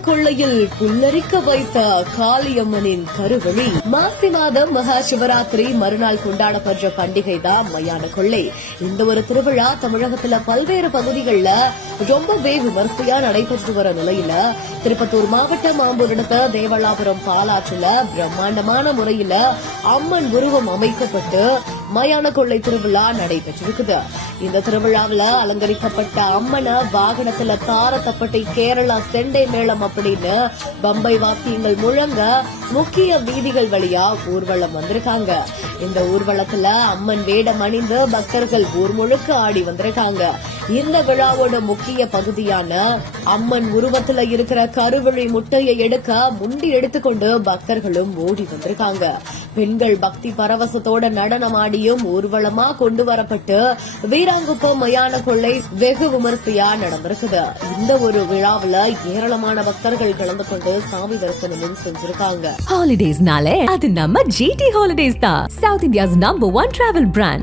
கொள்ளையில் புல்லரிக்க வைத்த காளியம்மனின் கருவழி. மாசி மாதம் மகா சிவராத்திரி மறுநாள் கொண்டாடப்படுற பண்டிகை தான் மயான கொள்ளை. இந்த ஒரு திருவிழா தமிழகத்துல பல்வேறு பகுதிகள்ல ரொம்பவே விமர்சையா நடைபெற்று வர நிலையில திருப்பத்தூர் மாவட்டம் ஆம்பூர் அடுத்த தேவலாபுரம் பாலாற்றுல பிரம்மாண்டமான முறையில அம்மன் உருவம் அமைக்கப்பட்டு மயான கொள்ளை திருவிழா நடைபெற்றிருக்குது. இந்த திருவிழாவுல அலங்கரிக்கப்பட்ட அம்மனை வாகனத்துல தார கேரளா செண்டை மேளம் அப்படின்னு பம்பை வாத்தியங்கள் முழங்க முக்கிய வீதிகள் வழியா ஊர்வலம் வந்திருக்காங்க. இந்த ஊர்வலத்துல அம்மன் வேடம் அணிந்து பக்தர்கள் ஊர் முழுக்க ஆடி வந்திருக்காங்க. இந்த விழாவோட முக்கிய பகுதியான அம்மன் உருவத்துல இருக்கிற கருவழி முட்டையை எடுக்க முண்டி எடுத்துக்கொண்டு பக்தர்களும் ஓடி வந்திருக்காங்க. பெண்கள் பக்தி பரவசத்தோட நடனமாடியும் ஊர்வலமா கொண்டு வரப்பட்டு வீராங்குப்பம் மயான கொள்ளை வெகு விமரிசையா நடந்திருக்குது. இந்த ஒரு விழாவுல ஏராளமான பக்தர்கள் கலந்து கொண்டு சாமி தரிசனமும் செஞ்சிருக்காங்க. ஹாலிடேஸ்னாலே அது நம்ம ஜிடி ஹாலிடேஸ் தான். South India's number one travel brand.